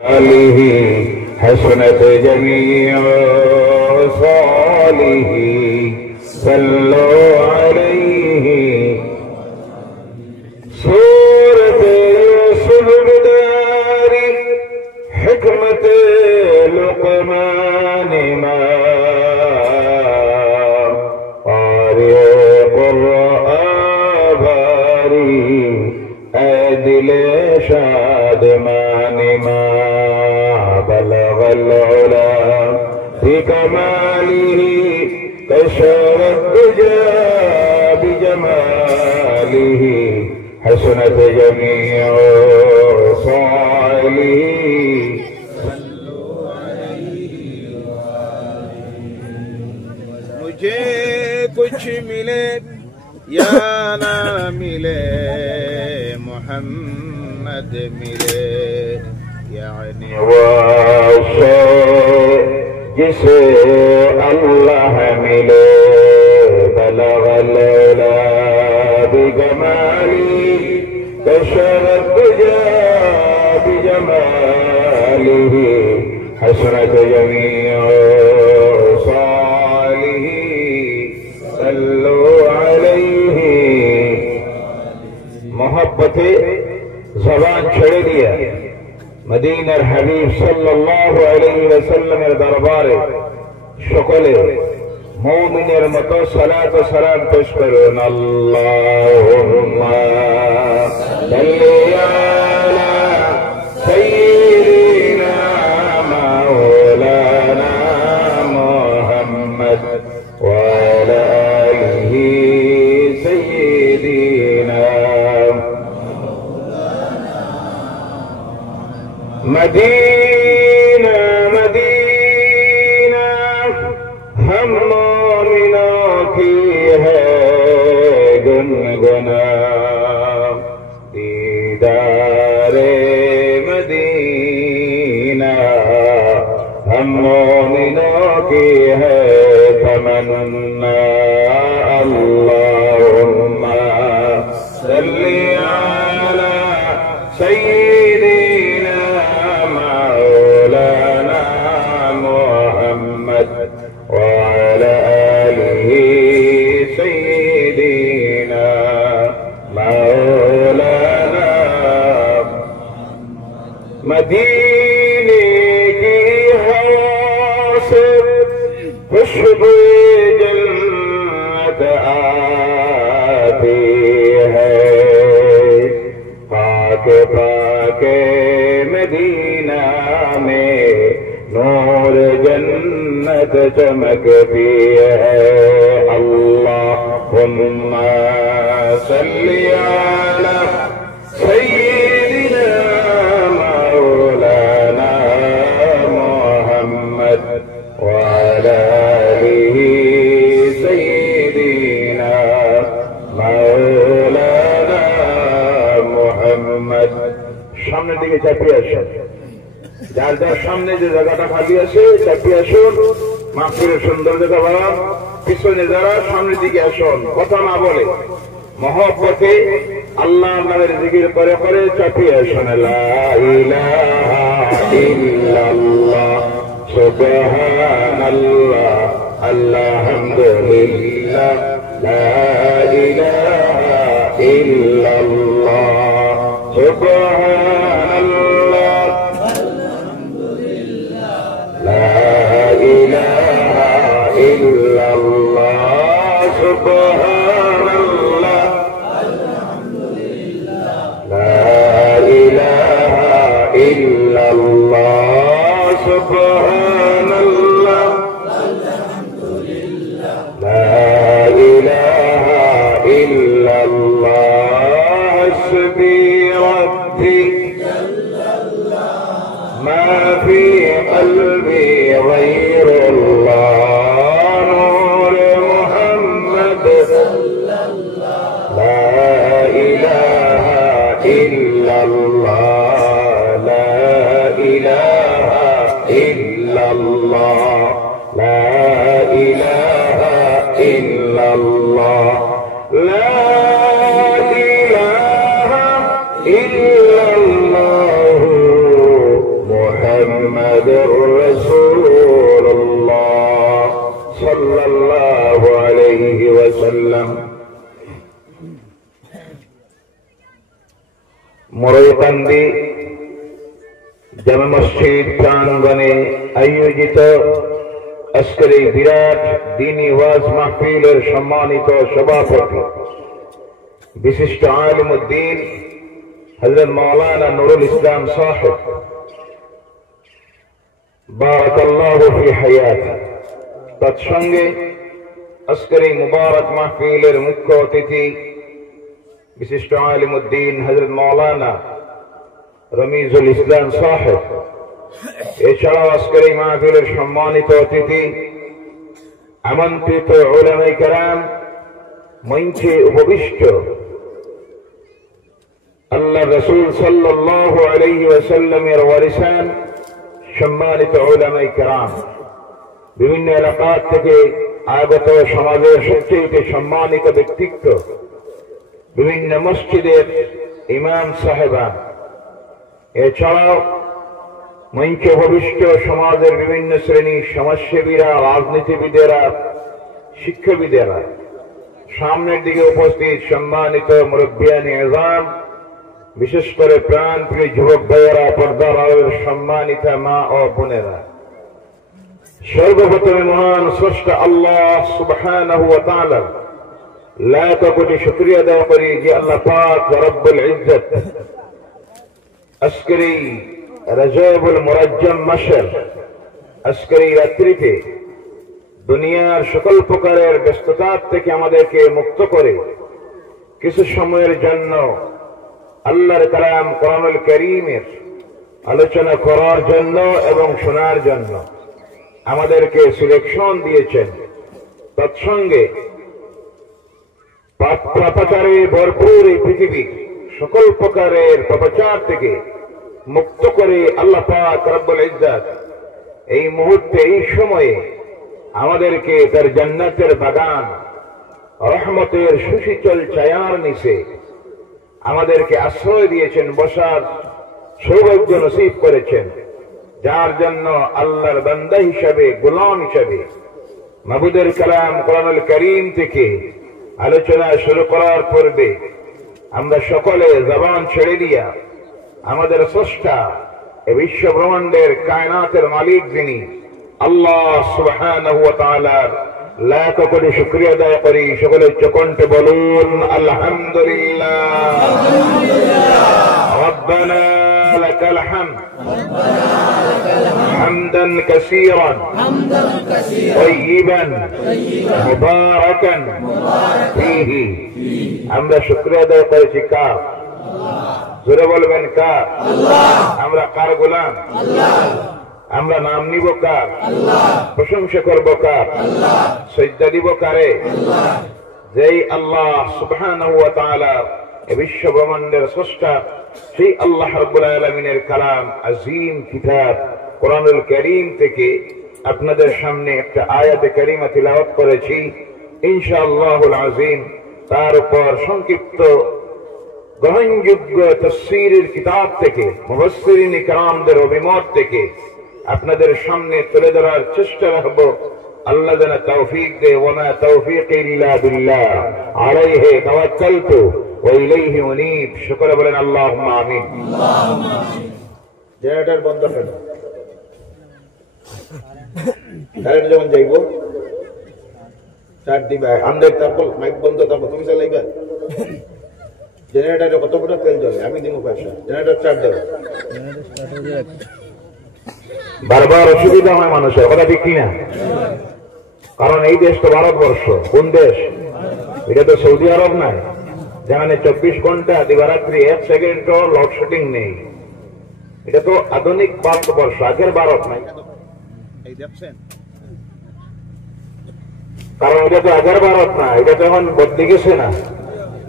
آله حسنت جميع صالح صلوا عليه سورة يوسف بدار حكمة لقمان ما قارئ قرآن باري أدل شادمان ما بلغ العلا في كماله كشف الدجى بجماله حسنت جميع صالحه मुझे कुछ मिले या ना मिले मोहम्मद मिले यानी वो जिसे अल्लाह मिले बलगल उला बिजमाली कशरत दुजा बिजमालिही हसरत जमीअ सालिही सल्लु अलैहि मोहब्बते जबान छेड़े दिया मदीनार हबीब सल्लल्लाहु अलैहि वसल्लमेर दरबारे सकले मुमिनेर मतो सलात व सलाम पेश करुन अल्लाहुम्मा सल्ली अला सय्यिदिना मौलाना मुहम्मद व अला आलिहि सय्यिदिना मदीना मदीना हम मोमिनों की है गुनगुना दीदारे मदीना हम मोमिनों की है तमन्ना अल्लाहुम्मा सल्ली अला सय्यिदिना मौलाना मुहम्मद व अला आलिहि सय्यिदिना मौलाना मदीने की हवा से खुशबू जन्नत आती है पाके पाके मदीना में नूर जन्नत चमकती है अल्लाहुम्मा सल्ली अला सय्यिदिना मौलाना मुहम्मद व अला आलिहि सय्यिदिना मौलाना मुहम्मद सामনের দিকে চাপিয়ে আসুন যার যার সামনে যে জায়গাটা খালি আছে চাপিয়ে আসুন মাহফিলের সুন্দর দেখা বাবা পিছনে যারা সামনের দিকে আসুন কথা না বলে মহব্বতে আল্লাহ নামের জিকির করে করে চাপিয়ে আসুন লা ইলাহা ইল্লাল্লাহ সুবহানাল্লাহ আলহামদুলিল্লাহ লা ইলাহা ইল্লাল্লাহ সুবহানাল্লাহ لا إله إلا الله سبحان الله الحمد لله لا إله إلا الله سبحان الله الحمد لله لا إله إلا الله حسبي ربي ما في قلبي غير الله نور محمد لا إله إلا الله لا إله إلا الله لا إله إلا الله لا إله إلا الله মুহাম্মাদুর রাসূলুল্লাহ সাল্লাল্লাহু আলাইহি ওয়াসাল্লাম। মরৈকান্দি জামে মসজিদ প্রাঙ্গণে আয়োজিত আজকের এই বিরাট দ্বীনি ওয়াজ মাহফিলের সম্মানিত সভাপতি বিশিষ্ট আলিমুদ্দিন হযরত মাওলানা নুরুল ইসলাম সাহেব, বারাকাল্লাহু ফি হায়াতি। তৎসঙ্গে আজকের এই মুবারক মাহফিলের মুখ্য অতিথি বিশিষ্ট আলিমুদ্দিন হযরত মাওলানা রমিজুল ইসলাম সাহেব। এছাড়াও আজকের এই মাহফিলের সম্মানিত অতিথি আমন্ত্রিত উলামায়ে কেরাম, মঞ্চে উপবিষ্ট আল্লাহ রাসূল সাল্লাল্লাহু আলাইহি ওয়াসাল্লামের ওয়ারিসান সম্মানিত উলামায়ে কেরাম, বিভিন্ন এলাকা থেকে আগত সমাজের সবচেয়ে সম্মানিত ব্যক্তিত্ব, বিভিন্ন মসজিদের ইমাম সাহেবান, এছাড়াও মঞ্চে উপবিষ্ট সমাজের বিভিন্ন শ্রেণীর সমাজসেবীরা, রাজনীতিবিদেরা, শিক্ষাবিদেরা, সামনের দিকে উপস্থিত সম্মানিত মুরব্বিয়ানে আযম, বিশেষ করে প্রাণ প্রিয় যুবক ভাইয়েরা, পর্দার আড়ালের সম্মানিত মা ও বোনেরা, সর্বপ্রথমে মহান স্রষ্টা আল্লাহ সুবহানাহু ওয়া তাআলা লাখ কোটি শুকরিয়া আদায় করি যে আল্লাহ পাক রব্বুল ইজ্জত আজকের এই রজবুল মুরাজ্জাম মাসের আজকের এই রাত্রিতে দুনিয়ার সকল প্রকারের ব্যস্ততা থেকে আমাদেরকে মুক্ত করে কিছু সময়ের জন্য আল্লাহর কালাম কোরআনুল কারীমের আলোচনা করার জন্য এবং শোনার জন্য আমাদেরকে সিলেকশন দিয়েছেন। তৎসঙ্গে পাপাচারে ভরপুর এই পৃথিবী সকল প্রকারের পাপাচার থেকে মুক্ত করে আল্লাহ পাক রব্বুল ইজ্জত এই মুহূর্তে, এই সময়ে আমাদেরকে তার জান্নাতের বাগান, রহমতের সুশীতল ছায়ার নিচে আমাদেরকে আশ্রয় দিয়েছেন, বসার সৌভাগ্য নসিব করেছেন, যার জন্য আল্লাহর বান্দা হিসাবে, গোলাম হিসাবে মাবুদের কালাম কোরআনুল কারীম থেকে আলোচনা শুরু করার পূর্বে আমরা সকলে জবান ছেড়ে দিয়া আমাদের স্রষ্টা, এ বিশ্ব ব্রহ্মাণ্ডের কায়নাতের মালিক যিনি আল্লাহ সুবহানাহু ওয়া তাআলার লাখ কোটি শুকরিয়া আদায় করি। সকলে চকণ্ঠে বলুন আলহামদুলিল্লাহ। রব্বানা লাকাল হামদ হামদান কাসীরান তাইয়িবান মুবারাকান ফীহি। আমরা শুকরিয়া আদায় করেছি কার? জোরে বলবেন কার? আমরা কার গোলাম? আমরা নাম নিব কার? প্রশংসা করব কার? সিজদা দিব কারে? যেই আল্লাহ সুবহানাহু ওয়া তাআলা এই বিশ্ব ব্রহ্মাণ্ডের স্রষ্টা, সেই আল্লাহ রাব্বুল আলামিনের কালাম আযীম কিতাব কোরআনুল কারীম থেকে আপনাদের সামনে একটা আয়াতে কারিমা তিলাওয়াত করেছি ইনশাআল্লাহুল আযীম। তার উপর সংক্ষিপ্ত গ্রহণযোগ্য তাফসীরের কিতাব থেকে, মুফাসসিরিন ইকরামদের অভিমত থেকে আপনাদের সামনে তুলে ধরার চেষ্টা করব। আল্লাহ যেন তৌফিক দে। ওয়া মা তাওফীকি ইল্লা বিল্লাহ আলাইহি তাওয়াক্কালতু ওয়া ইলাইহি উনীব। সকলে বলেন আল্লাহুম্মা আমিন। জেনারেটর বন্ধ করুন। কারেন্ট যখন যাইব স্টার্ট দিবা, আমাদের তারপর মাইক বন্ধ, তারপর তুমি চালাইবা। জেনারেটরে কত ফুটা তেল জ্বলে? আমি দিব পয়সা। জেনারেটর স্টার্ট দাও। বারবার অসুবিধা হয় মানুষের, কথা ঠিক কিনা? কারণ এই দেশ তো ভারতবর্ষ। কোন দেশ? এটা তো সৌদি আরব নাই, যেখানে 24 ঘন্টা দিবারাত্রি 1 সেকেন্ডও লোডশেডিং নেই। এটা তো আধুনিক ভারতবর্ষ, আগের ভারত নাই। কারণ এটা তো আগের ভারত না, এটা তো এখন বদলে গেছে না।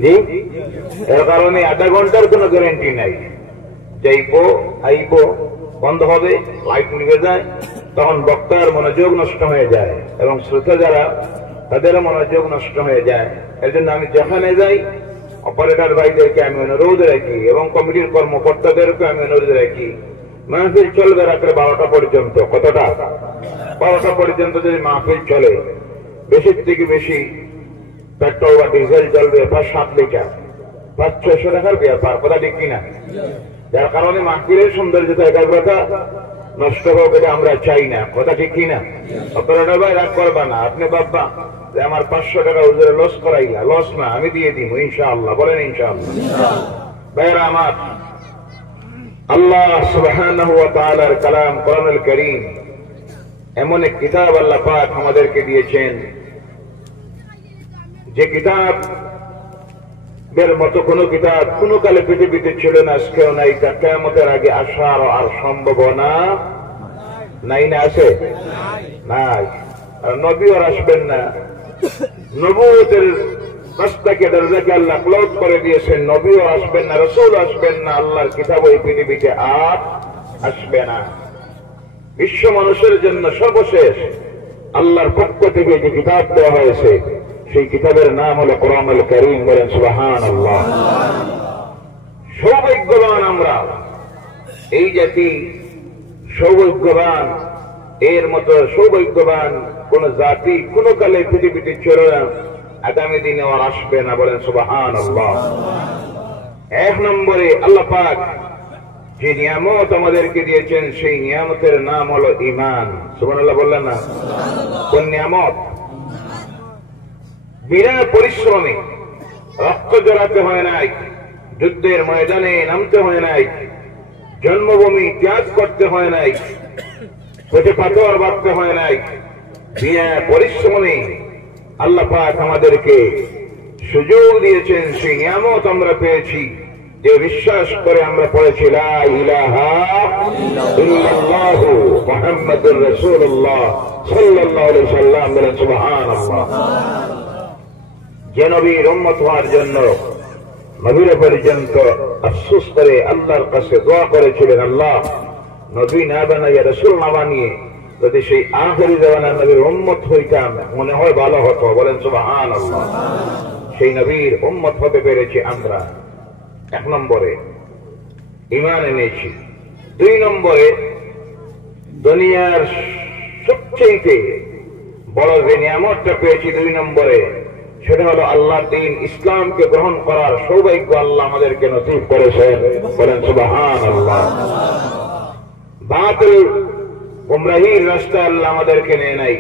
জি, এর কারণে আধা ঘন্টার কোনো গ্যারান্টি নাই। যাইবো আইবো, বন্ধ হবে, লাইট নিভে যায়, তখন বক্তার মনোযোগ নষ্ট হয়ে যায় এবং শ্রোতা যারা তাদেরও মনোযোগ নষ্ট হয়ে যায়। এর জন্য আমি যেখানে যাই অপারেটর ভাইদেরকে আমি অনুরোধ রাখি এবং কমিটির কর্মকর্তাদেরকে আমি অনুরোধ রাখি, মাহফিল চলবে রাত্রে 12টা পর্যন্ত। কতটা? 12টা পর্যন্ত যদি মাহফিল চলে, বেশির থেকে বেশি পেট্রোল বা ডিজেল চলবে 5-7 লিটার, 500-600 টাকার ব্যাপার। কথা ঠিক কিনা? যার কারণে মাহফিলের সৌন্দর্যতা, একাগ্রতা নষ্ট হোক, এটা আমরা চাই না। কথা ঠিক কিনা? আপনারা ভাই রাগ করবা না। আপনি বাবা যে আমার 500 টাকা হুজুরে লস করাইলা, লস না, আমি দিয়ে দিব ইনশাআল্লাহ। বলেন ইনশাআল্লাহ। ভাইরা আমার, আল্লাহ সুবহানাহু ওয়া তাআলার কালাম কোরআনুল কারীম এমন এক কিতাব আল্লাহ পাক আমাদেরকে দিয়েছেন, যে কিতাব এর মতো কোন কিতাব কোন কালে পৃথিবীতে ছিল না, আজকেও নাই, তা কিয়ামতের আগে আসার আর সম্ভাবনা নাই। না আছে? নাই। আর নবীও আসবেন না। নবুয়তের রাস্তাকে, দরজাকে আল্লাহ ক্লোজ করে দিয়েছেন। নবীও আসবেন না, রাসূল আসবেন না, আল্লাহর কিতাব ওই পৃথিবীতে আর আসবে না। বিশ্ব মানুষের জন্য সর্বশেষ আল্লাহর পক্ষ থেকে যে কিতাব দেওয়া হয়েছে, সেই কিতাবের নাম হলো কোরআনুল কারীম। বলেন সুবহানাল্লাহ। সৌভাগ্যবান আমরা, এই জাতি সৌভাগ্যবান। এর মতো সৌভাগ্যবান কোন জাতি কোন কালে পৃথিবীতে ছিল না, আগামী দিনে আর আসবে না। বলেন সুবহানাল্লাহ। 1 নম্বরে আল্লাহ পাক যে নিয়ামত আমাদেরকে দিয়েছেন, সেই নিয়ামতের নাম হলো ঈমান। সুবহানাল্লাহ বললেন না? কোন নিয়ামত? বিনা পরিশ্রমে রক্ত জড়াতে হয় নাই, যুদ্ধের ময়দানে নামতে হয় নাই, জন্মভূমি ত্যাগ করতে হয় নাই, পেটে পাথর বাঁধতে হয় নাই। বিনা পরিশ্রমে আল্লাহ পাক আমাদেরকে সুযোগ দিয়েছেন, সেই নিয়ামত আমরা পেয়েছি। যে বিশ্বাস করে আমরা পড়েছি লা ইলাহা ইল্লাল্লাহু মুহাম্মাদুর রাসূলুল্লাহ সাল্লাল্লাহু আলাইহি ওয়াসাল্লাম। বলেন সুবহানাল্লাহ। যে নবীর উম্মত হওয়ার জন্য নবীর পর্যন্ত আফসোস করে আল্লাহর কাছে দোয়া করেছিলেন, আল্লাহ নবী না বানাইয়া, রাসূল না বানিয়ে যদি সেই আখিরি জামানার নবীর উম্মত হইতাম, মনে হয় ভালো হতো। বলেন সুবহানাল্লাহ। সেই নবীর উম্মত হতে পেরেছি আমরা। 1 নম্বরে ঈমান এনেছি। 2 নম্বরে দুনিয়ার সবচেয়ে বড় যে নিয়ামতটা পেয়েছি 2 নম্বরে, সেটা হলো আল্লাহর দ্বীন ইসলামকে গ্রহণ করার সৌভাগ্য আল্লাহ আমাদেরকে নসিব করেছেন। বলেন সুবহানাল্লাহ। বাতিল গুমরাহির রাস্তায় আল্লাহ আমাদেরকে নেয় নাই,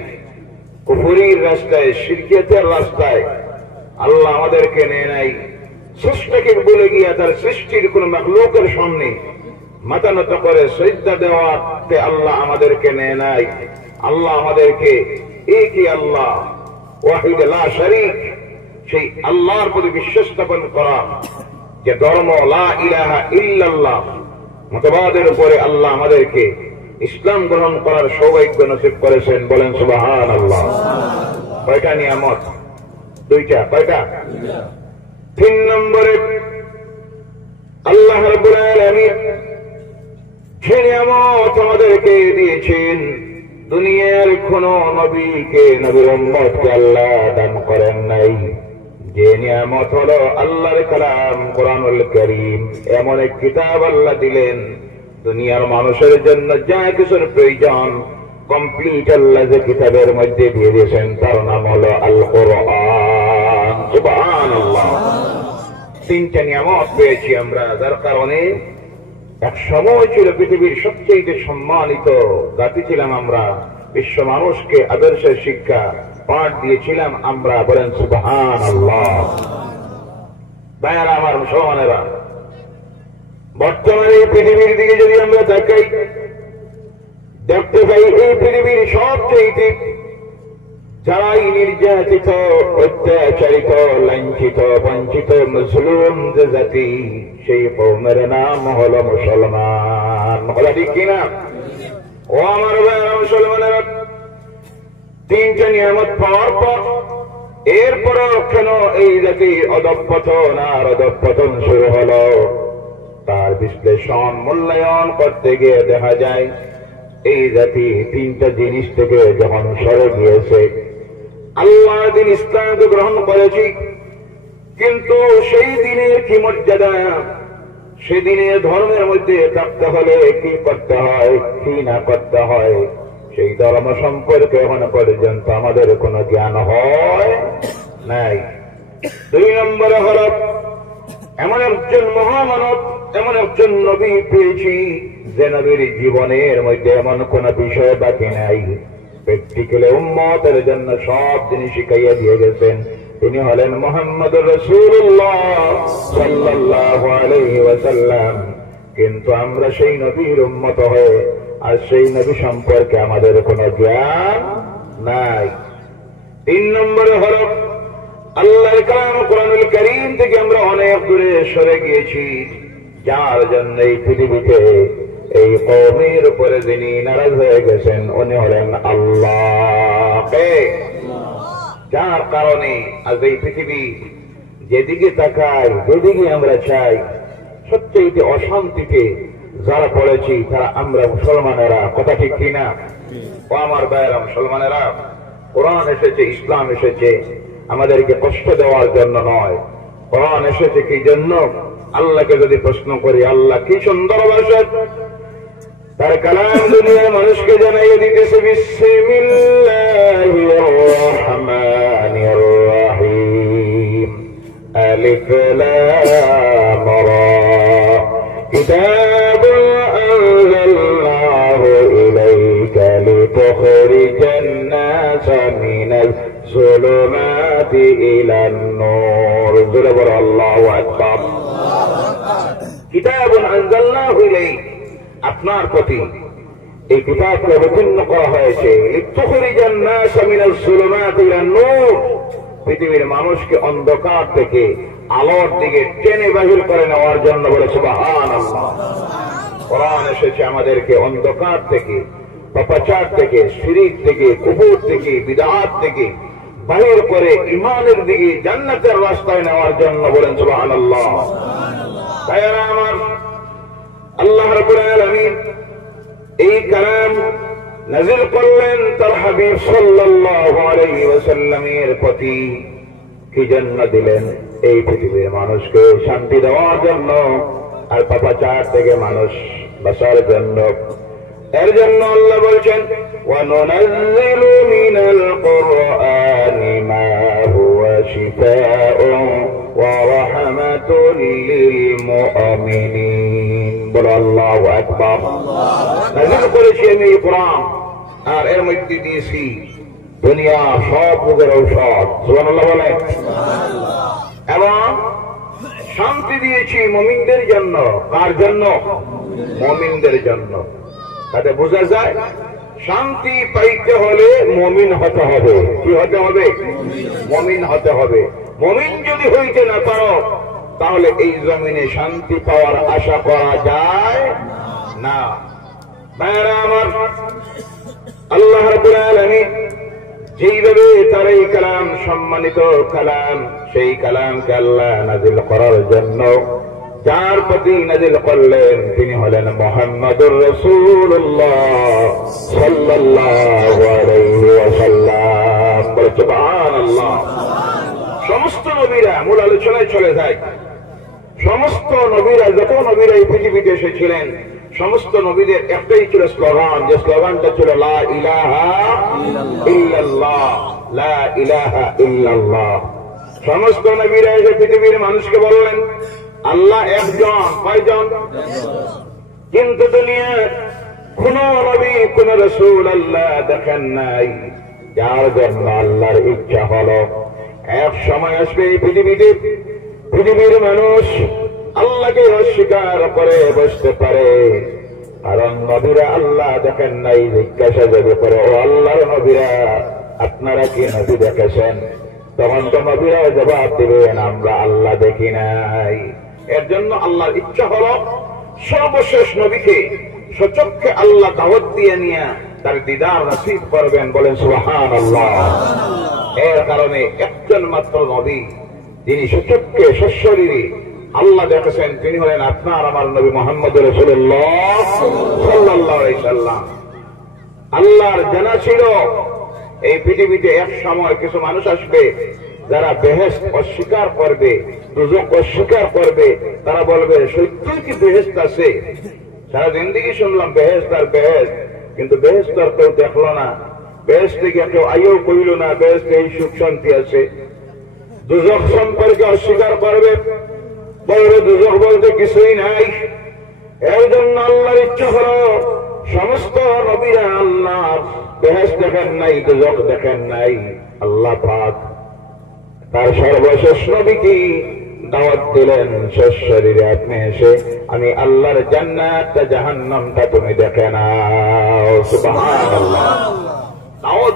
কুফরির রাস্তায়, শিরকিয়াতের রাস্তায় আল্লাহ আমাদেরকে নেয় নাই। সৃষ্টিকে ভুলে গিয়া তার সৃষ্টির কোন মাখলুকের সামনে মাথা নত করে সিজদা দেওয়াতে আল্লাহ আমাদেরকে নেয় নাই। আল্লাহ আমাদেরকে একই আল্লাহ, ওয়াহিদ লা শরীক, সেই আল্লাহর প্রতি বিশ্বাস স্থাপন করা, যে ধর্ম লা ইলাহা ইল্লাল্লাহ, মতবাদের উপরে আল্লাহ আমাদেরকে ইসলাম গ্রহণ করার সৌভাগ্য নসিব করেছেন। বলেন সুবহানাল্লাহ। কয়টা নিয়ামত? 2টা। কয়টা? 3 নম্বরে আল্লাহ রাব্বুল আলামিন যে নিয়ামত আমাদেরকে দিয়েছেন, দুনিয়ার কোন নবীকে, নবীর উম্মতকে আল্লাহ দান করেন নাই। যে নিয়ামত হলো আল্লাহর কালাম কোরআনুল কারীম। এমন এক কিতাব আল্লাহ দিলেন, দুনিয়ার মানুষের জন্য যা কিছুর প্রয়োজন কমপ্লিট আল্লাহ যে কিতাবের মধ্যে দিয়ে দিয়েছেন, তার নাম হলো আল কোরআন। সুবহানাল্লাহ। 3টা নিয়ামত পেয়েছি আমরা, যার কারণে এক সময় ছিল পৃথিবীর সবচেয়ে সম্মানিত জাতি ছিলাম আমরা। বিশ্ব মানুষকে আদর্শের শিক্ষা পাঠ দিয়েছিলাম আমরা। বলেন সুবহানাল্লাহ। ভাইয়ারা আমার, মুসলমানেরা, বর্তমানে এই পৃথিবীর দিকে যদি আমরা তাকাই, দেখতে পাই এই পৃথিবীর সবচেয়ে যারাই নির্যাতিত, অত্যাচারিত, লাঞ্ছিত, বঞ্চিত, মুসলিম যে জাতি, সেই কওমের নাম হলো মুসলমান। বলা ঠিক কিনা? ও আমার ভাইয়েরা মুসলমানেরা, 3টা নিয়ামত পাওয়ার পর এরপরও কেন এই জাতি অধঃপতন আর অধঃপতন শুরু হলো? তার বিশ্লেষণ, মূল্যায়ন করতে গিয়ে দেখা যায় এই জাতি 3টা জিনিস থেকে যখন সরে গিয়েছে। আল্লাহর দিন ইসলামকে গ্রহণ করেছি, কিন্তু সেই দিনের কি মর্যাদা, সেদিনে ধর্মের মধ্যে থাকতে হলে কি করতে হয়, কি না করতে হয়, সেই ধর্ম সম্পর্কে এখন পর্যন্ত আমাদের কোনো জ্ঞান হয় নাই। 2 নম্বরে হল এমন একজন মহামানব, এমন একজন নবী পেয়েছি যে নবীর জীবনের মধ্যে এমন কোন বিষয় বাকি নাই, প্র্যাকটিক্যালি উম্মতের জন্য সব জিনিস শিখাইয়া দিয়ে গেছেন। তিনি হলেন মুহাম্মদুর রাসূলুল্লাহ সাল্লাল্লাহু আলাইহি ওয়াসাল্লাম। কিন্তু আমরা সেই নবীর উম্মত হয়ে আর সেই নবী সম্পর্কে আমাদের কোনো জ্ঞান নাই। 3 নম্বরে হল আল্লাহর কালাম কোরআনুল কারীম থেকে আমরা অনেক দূরে সরে গিয়েছি, যার জন্য এই পৃথিবীতে এই কওমের উপরে যিনি নারাজ হয়ে গেছেন উনি হলেন আল্লাহ। যার কারণে আজ এই পৃথিবী যেদিকে তাকাই, যেদিকে আমরা চাই, সবচেয়ে অশান্তিতে যারা পড়েছি তারা আমরা মুসলমানেরা। কথা ঠিক কিনা? ও আমার ভাইয়েরা মুসলমানেরা, কোরআন এসেছে, ইসলাম এসেছে আমাদেরকে কষ্ট দেওয়ার জন্য নয়। কোরআন এসেছে কি জন্য? আল্লাহকে যদি প্রশ্ন করি, আল্লাহ কি সুন্দর ভাষা, তার কালাম দুনিয়ার মানুষকে জানাইয়ে দিতেছে। বিসমিল্লাহির রহমানির রহিম, আলিফ লাম রা, কিতাবুন আনজালনাহু ইলাইকা লিতুখরিজান নাসা মিনাজ যুলুমাতি ইলান নূর। জোরে বলো আল্লাহু আকবার। কিতাবুন আনজালনাহু ইলাইকা, আপনার প্রতি এই কিতাবকে অবতীর্ণ করা হয়েছে লিতুখরিজান নাসা মিনাজ যুলুমাতি ইলান নূর, পৃথিবীর মানুষকে অন্ধকার থেকে আলোর দিকে টেনে বাহির করে নেওয়ার জন্য। বলে সুবহানাল্লাহ। কোরআন এসেছে আমাদেরকে অন্ধকার থেকে, পাপাচার থেকে, শিরক থেকে, কুফর থেকে, বিদআত থেকে বাহির করে ঈমানের দিকে, জান্নাতের রাস্তায় নেওয়ার জন্য। বলেন সুবহানাল্লাহ। ভাইয়েরা আমার, আল্লাহ রাব্বুল আলামিন এই কালাম নাযিল করলেন তার হাবিব সাল্লাল্লাহু আলাইহি ওয়াসাল্লামের প্রতি। কি জন্য দিলেন? এই পৃথিবীর মানুষকে শান্তি দেওয়ার জন্য আর পাপাচার থেকে মানুষ বাঁচার জন্য। এর জন্য আল্লাহ বলছেন, ওয়া নুনাজ্জিলু মিনাল কুরআনি মা হুয়া শিফাউন ওয়া রাহমাতুল লিল মুমিনিন। বলো আল্লাহু আকবার। নাযিল করেছি আমি কোরআন, আর এর মধ্যে দিয়েছি দুনিয়া সব রোগের ঔষধ। সুবহানাল্লাহ বলেন। এবং শান্তি দিয়েছি মুমিনদের জন্য। কার জন্য? মুমিনদের জন্য। তাতে বোঝা যায় শান্তি পাইতে হলে মুমিন হতে হবে। কি হতে হবে? মুমিন হতে হবে। মুমিন যদি হইতে না পারো তাহলে এই জমিনে শান্তি পাওয়ার আশা করা যায় না। ভাইয়েরা আমার, আল্লাহ রাব্বুল আলামিন যেইভাবে তার এই কালাম সম্মানিত কালাম, সেই কালামকে আল্লাহ নাযিল করার জন্য যার প্রতি নাযিল করলেন তিনি হলেন মুহাম্মদুর রাসূলুল্লাহ সাল্লাল্লাহু আলাইহি ওয়াসাল্লাম। সুবহানাল্লাহ। সমস্ত নবীরা, মূল আলোচনায় চলে যায়, সমস্ত নবীরা, যত নবীরা এই পৃথিবীতে এসেছিলেন সমস্ত নবীদের একটাই ছিল স্লোগান, যে স্লোগানটা ছিল লা ইলাহা ইল্লাল্লাহ, লা ইলাহা ইল্লাল্লাহ। সমস্ত নবীরা এসে পৃথিবীর মানুষকে বললেন আল্লাহ একজন। কয়জন? কিন্তু দুনিয়ার কোন নবী, কোন রাসূল আল্লাহ দেখেন নাই, যার জন্য আল্লাহর ইচ্ছা হলো এক সময় আসবে এই পৃথিবীতে পৃথিবীর মানুষ আল্লাহকে অস্বীকার করে বসতে পারে। কারণ নবীরা আল্লাহ দেখেন নাই। জিজ্ঞাসা যদি করে, ও আল্লাহর নবীরা আপনারা কি নবী দেখেছেন? তখন তো নবীরাও জবাব দিবেন আমরা আল্লাহ দেখি নাই। এর জন্য আল্লাহর ইচ্ছা হলো সর্বশেষ নবীকে সচক্ষে আল্লাহ দাওয়াত দিয়ে নিয়ে তার দিদার নসিব করবেন। বলেন সুবহানাল্লাহ। এর কারণে একজন মাত্র নবী যিনি সচক্ষে সশরীরে আল্লাহ দেখেছেন তিনি হলেন আপনার আমার নবী মুহাম্মদুর রাসূলুল্লাহ সাল্লাল্লাহু আলাইহি ওয়াসাল্লাম। আল্লাহর জানা ছিল এই পৃথিবীতে এক সময় কিছু মানুষ আসবে যারা বেহেশত অস্বীকার করবে, দুজক অস্বীকার করবে, তারা বলবে সত্যই কি বেহেশত আছে? সারা জিন্দগি শুনলাম বেহেশত আর বেহেশত, কিন্তু বেহেশত আর কেউ দেখলো না, বেহেশত থেকে কেউ আইও কইল না বেহেশতে এই সুখ শান্তি আছে। দুজক সম্পর্কে অস্বীকার করবে, বলবে দুজক বলতে কিছুই নাই। এর জন্য আল্লাহর ইচ্ছা হলো সমস্ত নবীরা আল্লাহ বেহেশত দেখেন নাই, দুজক দেখেন নাই। আল্লাহ পাক তার সর্বশেষ নবীকে দাওয়াত দিলেন, শেষ শরীরে আপনি এসে আমি আল্লাহর জান্নাতটা জাহান্নামটা তুমি দেখে নাও। সুবহানাল্লাহ। দাওয়াত